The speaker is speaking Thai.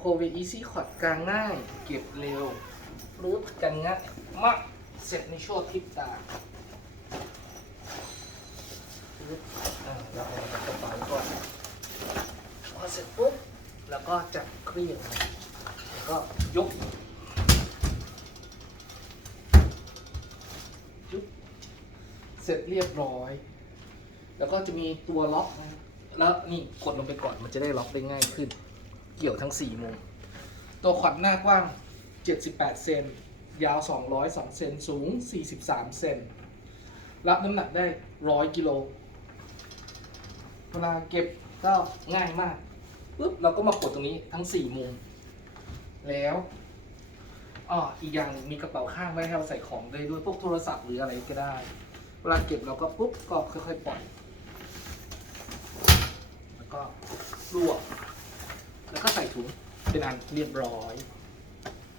โคเวอีซี่คอร์ดกลางง่าย เก็บเร็วรื้อกันง่ายมากเสร็จในช่วงพริบตาเราเอากระเป๋าก่อนพอเสร็จปุ๊บแล้วก็จับเครียดนะแล้วก็ยกยุบเสร็จเรียบร้อย แล้วก็จะมีตัวล็อกนะแล้วนี่กดลงไปก่อนมันจะได้ล็อกได้ง่ายขึ้น เกี่ยวทั้ง 4 มุม ตัวขวัญหน้ากว้าง 78 เซน ยาว 202 เซน สูง 43 เซน รับน้ำหนักได้ 100 กิโล เวลาเก็บก็ง่ายมากปุ๊บเราก็มากดตรงนี้ทั้ง 4 มุม แล้วอ๋ออีกอย่างมีกระเป๋าข้างไว้ให้เราใส่ของได้ด้วยพวกโทรศัพท์หรืออะไรก็ได้ เวลาเก็บเราก็ปุ๊บก็ค่อยๆปล่อย แล้วก็รวบแล้วก ถุงเป็นอันเรียบร้อย